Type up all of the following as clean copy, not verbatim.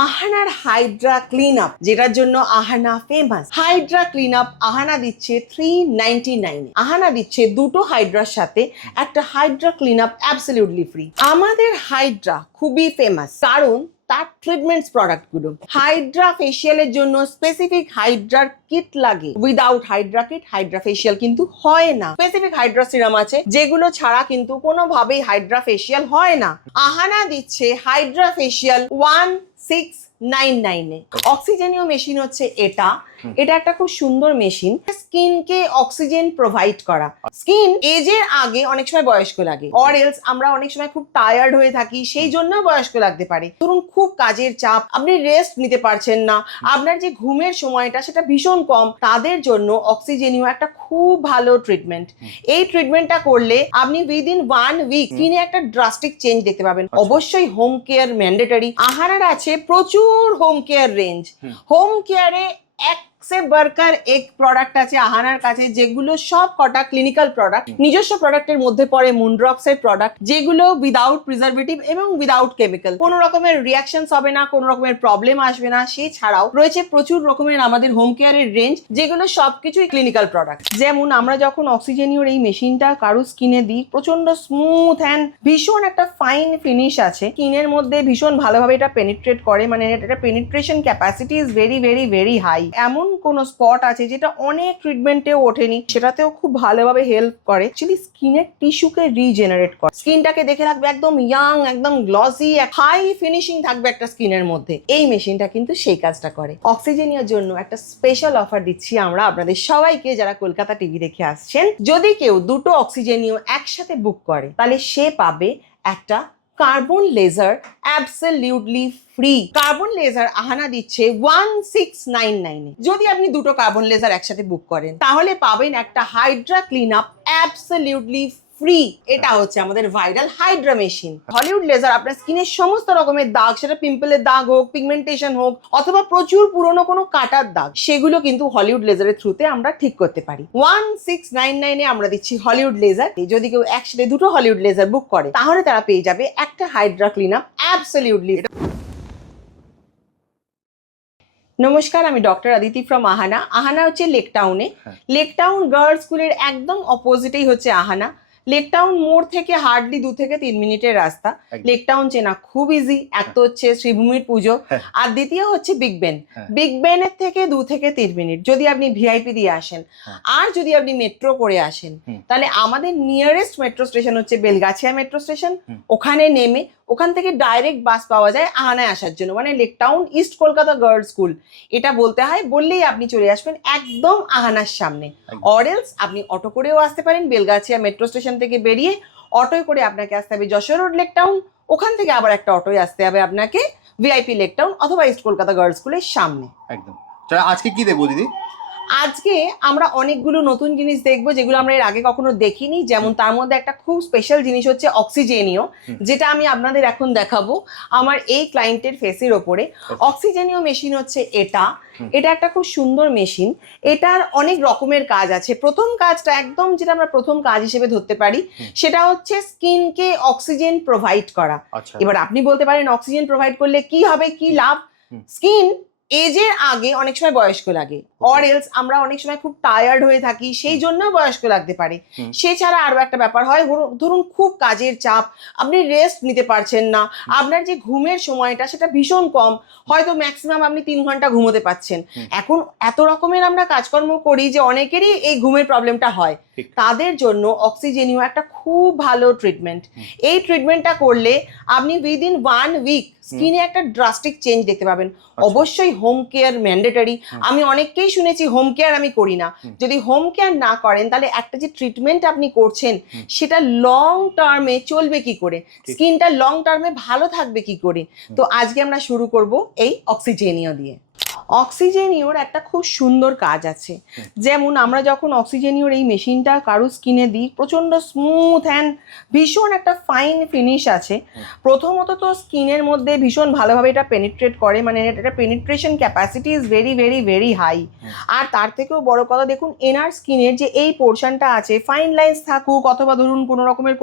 আহানার hydra clean up, যেটার জন্য Ahana famous. Hydra clean up Ahana দিচ্ছে 399। আহানা দিচ্ছে দুটো হাইড্রার সাথে একটা hydra clean up absolutely free. আমাদের হাইড্রা খুবই ফেমাস কারণ তার ট্রিটমেন্টস প্রোডাক্টগুলো। হাইড্রা ফেশিয়ালের জন্য স্পেসিফিক হাইড্রার কিট লাগে। Without Hydra kit Hydra facial কিন্তু হয় না। স্পেসিফিক হাইড্রা সিরাম আছে যেগুলো ছাড়া কিন্তু কোনোভাবেই হাইড্রা ফেশিয়াল হয় না। আহানা দিচ্ছে হাইড্রা ফেশিয়াল 1699 এ। অক্সিজেনীয় মেশিন হচ্ছে এটা একটা খুব সুন্দর মেশিন। স্কিনকে অক্সিজেন প্রোভাইড করা। স্কিন এজের আগে অনেক সময় বয়স্ক লাগে, অর এলস আমরা অনেক সময় খুব টায়ার্ড হয়ে থাকি, সেই জন্য বয়স্ক লাগতে পারে। ধরুন খুব কাজের চাপ, আপনি রেস্ট নিতে পারছেন না, আপনার যে ঘুমের সময়টা সেটা ভীষণ কম, তাদের জন্য অক্সিজেনীয় একটা খুব ভালো ট্রিটমেন্ট। এই ট্রিটমেন্টটা করলে আপনি উইদিন 1 উইক স্কিনে একটা ড্রাস্টিক চেঞ্জ দেখতে পাবেন। অবশ্যই হোম কেয়ার ম্যান্ডেটরি। আহারার আছে প্রচুর হোম কেয়ার রেঞ্জ। হোম কেয়ারে এক সে বার্কার এক প্রোডাক্ট আছে আহানার কাছে, যেগুলো সব কটা ক্লিনিক্যাল প্রোডাক্ট। নিজস্ব প্রোডাক্টের মধ্যে পড়ে মুনড্রপস এর প্রোডাক্ট, যেগুলো উইদাউট প্রিজারভেটিভ এবং উইদাউট কেমিক্যাল। কোনো রকমের রিয়াকশনস হবে না, কোনো রকমের প্রবলেম আসবে না। সেই ছাড়াও রয়েছে প্রচুর রকমের আমাদের হোম কেয়ারের রেঞ্জ, যেগুলো সবকিছুই ক্লিনিক্যাল প্রোডাক্ট। যেমন আমরা যখন অক্সিজেনীয় এই মেশিনটা কারো স্কিনে দিই, প্রচন্ড স্মুথ অ্যান্ড ভীষণ একটা ফাইন ফিনিশ আছে। স্কিনের মধ্যে ভীষণ ভালোভাবে এটা পেনিট্রেট করে, মানে এটা penetration capacity is very very very high. এমন কোন স্পট আছে যেটা অনেক ট্রিটমেন্টেও ওঠেনি, সেটাতেও খুব ভালোভাবে হেল্প করে। অ্যাকচুয়ালি স্কিনের টিস্যুকে রিজেনারেট করে, স্কিনটাকে দেখে রাখবে একদম ইয়াং, একদম গ্লসি, হাই ফিনিশিং থাকবে একটা স্কিনের মধ্যে। এই মেশিনটা কিন্তু সেই কাজটা করে। অক্সিজেনিয়ার জন্য একটা স্পেশাল অফার দিচ্ছি আমরা আপনাদের সবাইকে, যারা কলকাতা টিভি দেখে আসছেন। যদি কেউ দুটো অক্সিজেনীয় একসাথে বুক করে তাহলে সে পাবে একটা carbon laser absolutely free. Carbon laser Ahana দিচ্ছে 1699 এ। যদি আপনি দুটো কার্বন লেজার একসাথে বুক করেন তাহলে পাবেন একটা hydra clean up absolutely free. এটা হচ্ছে আমাদের viral hydra machine. Hollywood laser আপনার স্কিনের সমস্ত রকমের দাগ, সেটা পিম্পলের দাগ হোক, পিগমেন্টেশন হোক, অথবা প্রচুর পুরনো কোনো কাটার দাগ, সেগুলো কিন্তু হলিউড লেজারের থ্রুতে আমরা ঠিক করতে পারি। 1699 এ আমরা দিচ্ছি হলিউড লেজার। যদি কেউ একসাথে দুটো হলিউড লেজার বুক করে তাহলে তারা পেয়ে যাবে একটা হাইড্রা ক্লিন আপ অ্যাবসলিউটলি। নমস্কার, আমি ডক্টর আদিতি ফ্রম আহানা। আহানা হচ্ছে লেকটাউনে। লেকটাউন গার্লস স্কুলের একদম অপোজিটেই হচ্ছে আহানা। লেকটাউন মোড় থেকে হার্ডলি 2 থেকে 3 মিনিটের রাস্তা। লেকটাউন চেনা খুব ইজি। এক তো হচ্ছে শ্রীভূমির পুজো, আর দ্বিতীয় হচ্ছে বিগ বেন। বিগ বেনের থেকে 2 থেকে 3 মিনিট যদি আপনি ভিআইপি দিয়ে আসেন। আর যদি আপনি মেট্রো করে আসেন তাহলে আমাদের নিয়ারেস্ট মেট্রো স্টেশন হচ্ছে বেলগাছিয়া মেট্রো স্টেশন। ওখানে নেমে ওখান থেকে ডাইরেক্ট বাস পাওয়া যায় আহানায় আসার জন্য, মানে Lake Town east Kolkata girls school এটা বলতে হয়। বললেই আপনি চলে আসবেন একদম আহানার সামনে। অর এলস আপনি অটো করেও আসতে পারেন। বেলগাছিয়া মেট্রো স্টেশন থেকে বেরিয়ে অটোয় করে আপনাকে আসতে হবে যশোর রোড লেকটাউন। ওখান থেকে আবার একটা অটোয় আসতে হবে আপনাকে ভিআইপি লেকটাউন অথবা ইস্ট কলকাতা গার্লস স্কুলের সামনে। একদম। আজকে কি দেখবো দিদি? আজকে আমরা অনেকগুলো নতুন জিনিস দেখবো যেগুলো আমরা এর আগে কখনো দেখিনি। যেমন তার মধ্যে একটা খুব স্পেশাল জিনিস হচ্ছে অক্সিজেনীয়, যেটা আমি আপনাদের এখন দেখাবো আমার এই ক্লায়েন্টের ফেসের ওপরে। অক্সিজেনীয় মেশিন হচ্ছে এটা একটা খুব সুন্দর মেশিন। এটার অনেক রকমের কাজ আছে। প্রথম কাজটা একদম যেটা আমরা প্রথম কাজ হিসেবে ধরতে পারি সেটা হচ্ছে স্কিনকে অক্সিজেন প্রোভাইড করা। এবার আপনি বলতে পারেন অক্সিজেন প্রোভাইড করলে কি হবে, কি লাভ? স্কিন এজের আগে অনেক সময় বয়স্ক লাগে, অর এলস আমরা অনেক সময় খুব টায়ার্ড হয়ে থাকি, সেই জন্য বয়স্ক লাগতে পারে। সে ছাড়া আরো একটা ব্যাপার হয়, ধরুন খুব কাজের চাপ, আপনি রেস্ট নিতে পারছেন না, আপনার যে ঘুমের সময়টা সেটা ভীষণ কম, হয়তো ম্যাক্সিমাম আপনি 3 ঘন্টা ঘুমোতে পাচ্ছেন। এখন এত রকমের আমরা কাজকর্ম করি যে অনেকেরই এই ঘুমের প্রবলেমটা হয়। তাদের জন্য অক্সিজেনীয় একটা খুব ভালো ট্রিটমেন্ট। এই ট্রিটমেন্টটা করলে আপনি উইদিন 1 উইক স্কিনে একটা ড্রাস্টিক চেঞ্জ দেখতে পাবেন। অবশ্যই হোম কেয়ার ম্যান্ডেটরি। আমি অনেককেই শুনেছি হোম কেয়ার আমি করি না। যদি হোম কেয়ার না করেন তাহলে একটা যে ট্রিটমেন্ট আপনি করছেন সেটা লং টার্মে চলবে কি করে, স্কিনটা লং টার্মে ভালো থাকবে কি করে। তো আজকে আমরা শুরু করব এই অক্সিজেনীয় দিয়ে। অক্সিজেনিওর একটা খুব সুন্দর কাজ আছে। যেমন আমরা যখন অক্সিজেনিওর এই মেশিনটা কারো স্কিনে দিই, প্রচণ্ড স্মুথ অ্যান্ড ভীষণ একটা ফাইন ফিনিশ আছে। প্রথমত তো স্কিনের মধ্যে ভীষণ ভালোভাবে এটা পেনিট্রেট করে, মানে এটা penetration capacity is very very very high. আর তার থেকেও বড় কথা, দেখুন এনার স্কিনের যে এই পোর্শনটা আছে, ফাইন লাইন্স থাকুক অথবা ধরুন কোনো রকমের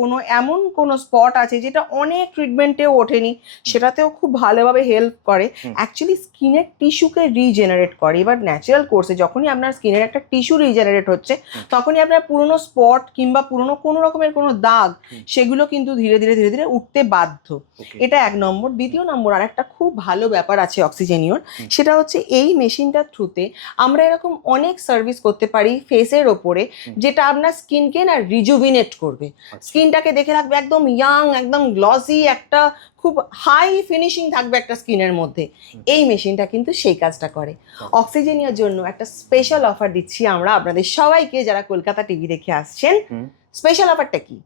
কোনো এমন কোনো স্পট আছে যেটা অনেক ট্রিটমেন্টেও ওঠেনি, সেটাতেও খুব ভালোভাবে হেল্প করে। অ্যাকচুয়ালি স্কিনের টিস্যুকে রিজেনারেট করে। এবার ন্যাচারাল কোর্সে যখনই আপনার স্কিনের একটা টিস্যু রিজেনারেট হচ্ছে, তখনই আপনার পুরনো স্পট কিংবা পুরনো কোনো রকমের কোনো দাগ, সেগুলো কিন্তু ধীরে ধীরে ধীরে ধীরে উঠতে বাধ্য। এটা এক নম্বর। দ্বিতীয় নম্বর, আর একটা খুব ভালো ব্যাপার আছে অক্সিজেনিওর, সেটা হচ্ছে এই মেশিনটার থ্রুতে আমরা এরকম অনেক সার্ভিস করতে পারি ফেসের ওপরে, যেটা আপনার স্কিনকে না রিজুভিনেট করবে, স্কিনটাকে দেখে রাখবে একদম ইয়াং, একদম গ্লসি, একটা খুব হাই ফিনিশিং থাকবে একটা স্কিনের মধ্যে। এই মেশিনটা কিন্তু সেই কাজটা করে। অক্সিজেনিয়ার জন্য একটা স্পেশাল অফার দিচ্ছি আমরা আপনাদের সবাইকে, যারা কলকাতা টিভি দেখে আসছেন। স্পেশাল অফারটা কি?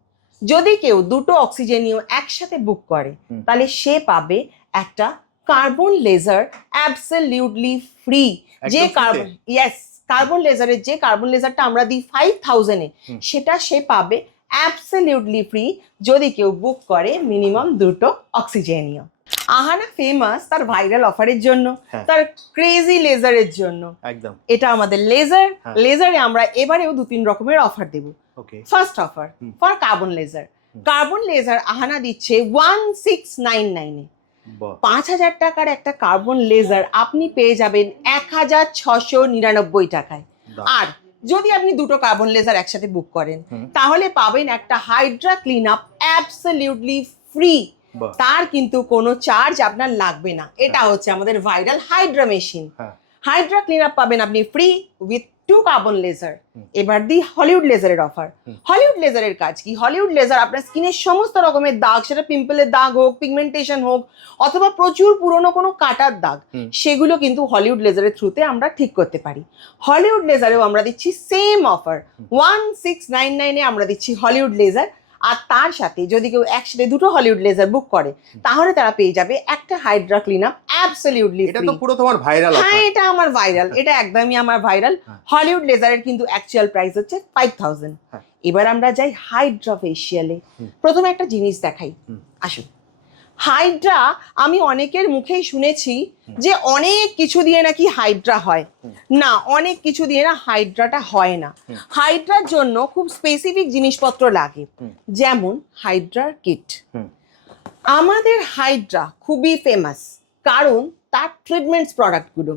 যদি কেউ দুটো অক্সিজেনিও একসাথে বুক করে, তাহলে সে পাবে একটা কার্বন লেজার অ্যাবসলিউটলি ফ্রি। যে কার্বন, ইয়েস, কার্বন লেজারের যে কার্বন লেজারটা আমরা দিই 5000-এ, সেটা সে পাবে অ্যাবসলিউটলি ফ্রি যদি কেউ বুক করে মিনিমাম দুটো অক্সিজেনিও। আহানা ফেমাস তার ভাইরাল অফারের জন্য, তার ক্রেজি লেজারের জন্য। একদম, এটা আমাদের লেজার। লেজারে আমরা এবারেও 2-3 রকমের অফার দেবো। First offer for carbon laser. Carbon laser Ahana দিচ্ছে 1699-এ। 5000 টাকার একটা কার্বন লেজার আপনি পেয়ে যাবেন 1699 টাকায়। আর যদি আপনি দুটো কার্বন লেজার একসাথে বুক করেন, তাহলে পাবেন একটা hydra clean up absolutely free. তার কিন্তু কোনো চার্জ আপনার লাগবে না। এটা হচ্ছে আমাদের viral hydra machine. Hydra clean up পাবেন আপনি ফ্রি উইথ 2 কার্বন লেজার। এবার দি হলিউড লেজারের অফার। হলিউড লেজারের কাজ কি? হলিউড লেজার আপনার স্কিনের সমস্ত রকমের দাগ, সেটা পিম্পলের দাগ হোক, পিগমেন্টেশন হোক, অথবা প্রচুর পুরনো কোনো কাটার দাগ, সেগুলো কিন্তু হলিউড লেজারের থ্রুতে আমরা ঠিক করতে পারি। হলিউড লেজারেও আমরা দিচ্ছি সেম অফার। 1699-এ আমরা দিচ্ছি হলিউড লেজার। আর তার সাথে যদি কেউ একসাথে দুটো হলিউড লেজার বুক করে, তাহলে তারা পেয়ে যাবে একটা hydra clean up absolutely free. এটা তো পুরো তোমার ভাইরাল অফার। হ্যাঁ, এটা আমার ভাইরাল, এটা একদমই আমার ভাইরাল। হলিউড লেজারের কিন্তু অ্যাকচুয়াল প্রাইস হচ্ছে 5000। এবার আমরা যাই হাইড্রা ফেশিয়ালে। প্রথমে একটা জিনিস দেখাই, আসুন। হাইড্রা আমি অনেকের মুখেই শুনেছি যে অনেক কিছু দিয়ে নাকি হাইড্রা হয়। না, অনেক কিছু দিয়ে না হাইড্রাটা হয় না। হাইড্রার জন্য খুব স্পেসিফিক জিনিসপত্র লাগে, যেমন হাইড্রার কিট। আমাদের হাইড্রা খুবই ফেমাস, কারণ তার ট্রিটমেন্টস প্রোডাক্টগুলো।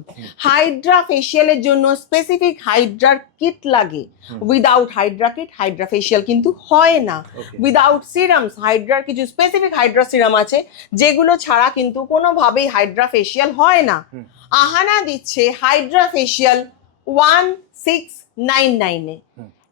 হাইড্রা ফেশিয়ালের জন্য স্পেসিফিক হাইড্রার কিট লাগে। Without Hydra kit Hydra facial কিন্তু হয় না। উইদাউট সিরামস, হাইড্রার কিছু স্পেসিফিক হাইড্রা সিরাম আছে, যেগুলো ছাড়া কিন্তু কোনোভাবেই হাইড্রা ফেশিয়াল হয় না। আহানা দিচ্ছে হাইড্রা ফেশিয়াল 1699-এ।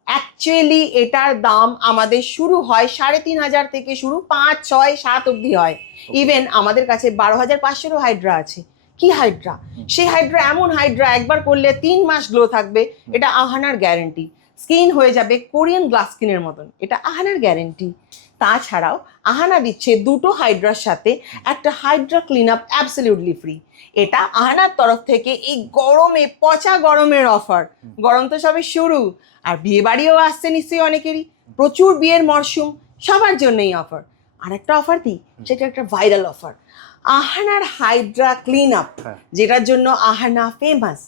অ্যাকচুয়ালি এটার দাম আমাদের শুরু হয় 3500 থেকে শুরু, 5, 6, 7 অব্দি হয়। ইভেন আমাদের কাছে 12500-এরও হাইড্রা আছে। কি হাইড্রা? সেই হাইড্রা এমন হাইড্রা, একবার করলে 3 মাস গ্লো থাকবে, এটা আহানার গ্যারেন্টি। স্কিন হয়ে যাবে কোরিয়ান গ্লাস স্কিনের মতন, এটা আহানার গ্যারেন্টি। তাছাড়াও আহানা দিচ্ছে দুটো হাইড্রার সাথে একটা hydra clean up absolutely free. এটা আহানার তরফ থেকে এই গরমে, পচা গরমের অফার। গরম তো সবে শুরু, আর বিয়ে বাড়িও আসছে নিশ্চয়ই অনেকেরই, প্রচুর বিয়ের মরশুম, সবার জন্যই অফার। আর একটা অফার দিই, সেটা একটা ভাইরাল অফার। আহানার হাইড্রা ক্লিন আপ, যেটার জন্য Ahana famous,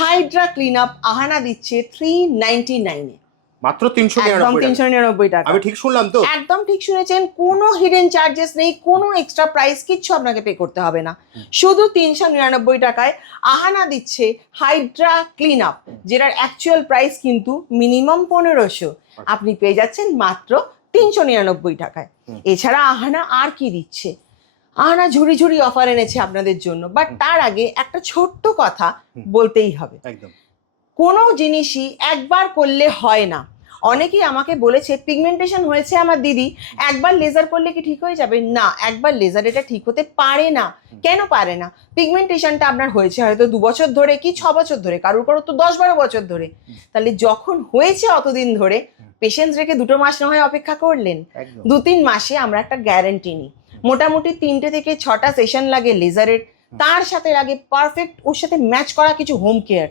hydra clean up Ahana দিচ্ছে 399-এ। মাত্র 399 টাকা। আমি ঠিক শুনলাম তো? একদম ঠিক শুনেছেন। কোনো হিডেন চার্জেস নেই, কোনো এক্সট্রা প্রাইস কিচ্ছু আপনাকে পে করতে হবে না। শুধু 399 টাকায় আহানা দিচ্ছে হাইড্রা ক্লিন আপ, যেটার অ্যাকচুয়াল প্রাইস কিন্তু মিনিমাম 1500, আপনি পেয়ে যাচ্ছেন মাত্র 399 টাকায়। এছাড়া আহানা আর কি দিচ্ছে? আহানা ঝুড়ি ঝুড়ি অফার এনেছে আপনাদের জন্য। বাট তার আগে একটা ছোট্ট কথা বলতেই হবে। একদম, কোনো জিনিসই একবার করলে হয় না। অনেকেই আমাকে বলেছে পিগমেন্টেশন হয়েছে আমার দিদি, একবার লেজার করলে কি ঠিক হয়ে যাবে? না, একবার লেজার এটা ঠিক হতে পারে না। কেন পারে না? পিগমেন্টেশনটা আপনার হয়েছে হয়তো 2 বছর ধরে কি 6 বছর ধরে, কারোর তো 10-12 বছর ধরে। তাহলে যখন হয়েছে অতদিন ধরে, পেশেন্স রেখে 2 মাস না হয় অপেক্ষা করলেন, 2-3 মাসে আমরা একটা গ্যারেন্টি নিই। মোটামুটি 3টে থেকে 6টা সেশন লাগে লেজারের, তার সাথে লাগে পারফেক্ট ওর সাথে ম্যাচ করা কিছু হোম কেয়ার,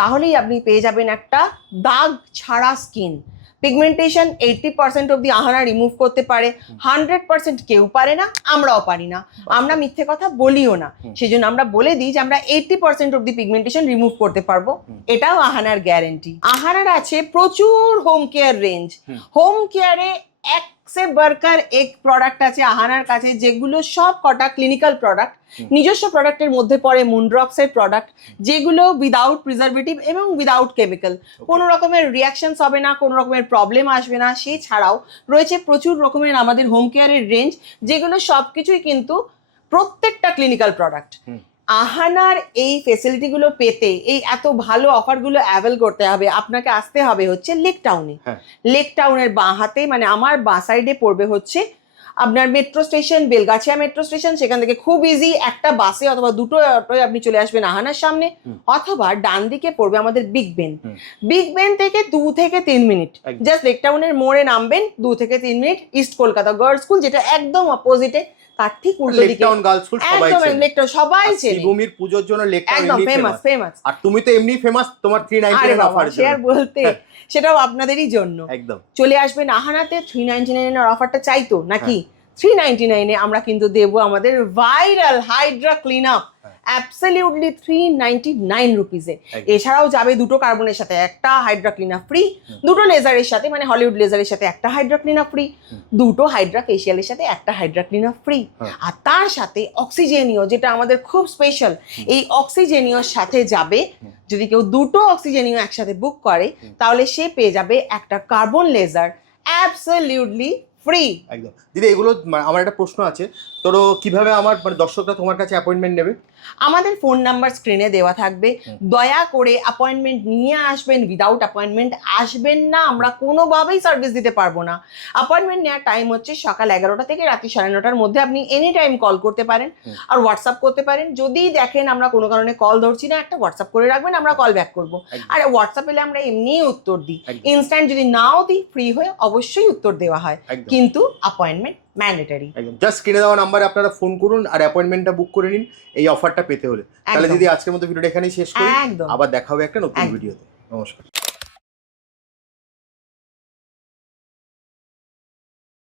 তাহলেই আপনি পেয়ে যাবেন একটা দাগ ছাড়া স্কিন। পিগমেন্টেশন 80% অব্দি আহানা রিমুভ করতে পারে, 100% কেউ পারে না, আমরাও পারি না, আমরা মিথ্যে কথা বলিও না, সেই জন্য আমরা বলে দিই যে আমরা 80% অব্দি পিগমেন্টেশন রিমুভ করতে পারবো, এটাও আহানার গ্যারেন্টি। আহানার আছে প্রচুর হোম কেয়ার রেঞ্জ। হোম কেয়ারে এক সে বার্কার এক প্রোডাক্ট আছে আহানার কাছে, যেগুলো সব কটা ক্লিনিক্যাল প্রোডাক্ট। নিজস্ব প্রোডাক্টের মধ্যে পড়ে মুনড্রপসের প্রোডাক্ট, যেগুলো উইদাউট প্রিজারভেটিভ এবং উইদাউট কেমিক্যাল, কোনো রকমের রিয়াকশনস হবে না, কোনো রকমের প্রবলেম আসবে না। সেই ছাড়াও রয়েছে প্রচুর রকমের আমাদের হোম কেয়ারের রেঞ্জ, যেগুলো সব কিছুই কিন্তু প্রত্যেকটা ক্লিনিক্যাল প্রোডাক্ট। আহানার এই ফেসিলিটিগুলো পেতে, এই এত ভালো অফারগুলো অ্যাভেল করতে হবে, আপনাকে আসতে হবে হচ্ছে লেক টাউনে। লেক টাউনের বাঁ হাতে, মানে আমার বাঁ সাইডে পড়বে হচ্ছে আপনার metro station, Belgachia metro station. সেখান থেকে খুব ইজি একটা বাসে অথবা দুটো অটোয় আপনি চলে আসবেন আহানার সামনে, অথবা ডান দিকে পড়বে আমাদের বিগ বেন। বিগ বেন থেকে 2 থেকে 3 মিনিট, জাস্ট লেক টাউনের মোড়ে নামবেন, 2 থেকে 3 minute, east Kolkata girls school, যেটা একদম অপোজিটে, তার ঠিক উল্টো দিকে লেকটাউন গার্লস স্কুল সবাই চেনে। লেকটাউন সবাই চেনে, শ্রীভূমির পূজোর জন্য লেকটাউন একদম এমনি ফেমাস ফেমাস। আর তুমি তো এমনি ফেমাস তোমার 399 অফার সে আর বলতে, সেটাও আপনাদেরই জন্য। একদম চলে আসবেন আহানাতে। 399 এর অফারটা চাইতো নাকি, 399 এ আমরা কিন্তু দেবো আমাদের viral Hydra clean up absolutely 399 রুপিজে। এছাড়াও যাবে দুটো কার্বনের সাথে একটা হাইড্রা ক্লিন আপ ফ্রি, দুটো লেজারের সাথে মানে হলিউড লেজারের সাথে একটা হাইড্রা ক্লিন আপ ফ্রি, দুটো হাইড্রা ফেশিয়ালের সাথে একটা হাইড্রা ক্লিন আপ ফ্রি, আর তার সাথে অক্সিজেনিও, যেটা আমাদের খুব স্পেশাল। এই অক্সিজেনিওর সাথে যাবে, যদি কেউ দুটো অক্সিজেনিও একসাথে বুক করে, তাহলে সে পেয়ে যাবে একটা কার্বন লেজার অ্যাবসলিউটলি ফ্রি। একদম। দিদি এগুলো আমার একটা প্রশ্ন আছে, তোর কিভাবে আমার মানে দর্শকরা তোমার কাছে অ্যাপয়েন্টমেন্ট নেবে? আমাদের ফোন নাম্বার স্ক্রিনে দেওয়া থাকবে, দয়া করে অ্যাপয়েন্টমেন্ট নিয়ে আসবেন। উইদাউট অ্যাপয়েন্টমেন্ট আসবেন না, আমরা কোনোভাবেই সার্ভিস দিতে পারবো না। অ্যাপয়েন্টমেন্ট নেওয়ার টাইম হচ্ছে সকাল 11টা থেকে রাত্রি 9:30টার মধ্যে। আপনি এনি টাইম কল করতে পারেন আর হোয়াটসঅ্যাপ করতে পারেন। যদি দেখেন আমরা কোনো কারণে কল ধরছি না, একটা হোয়াটসঅ্যাপ করে রাখবেন, আমরা কল ব্যাক করবো। আর হোয়াটসঅ্যাপ এলে আমরা এমনিই উত্তর দিই, ইনস্ট্যান্ট যদি নাও দিই, ফ্রি হয়ে অবশ্যই উত্তর দেওয়া হয়, কিন্তু অ্যাপয়েন্টমেন্ট ম্যান্ডেটরি। একদম। জাস্ট স্ক্রিনে দেওয়া নাম্বারে আপনারা ফোন করুন আর অ্যাপয়েন্টমেন্টটা বুক করে নিন এই অফারটা পেতে হলে। তাহলে দিদি আজকের মতো ভিডিওটা এখানেই শেষ করি, আবার দেখা হবে একটা নতুন ভিডিওতে। নমস্কার।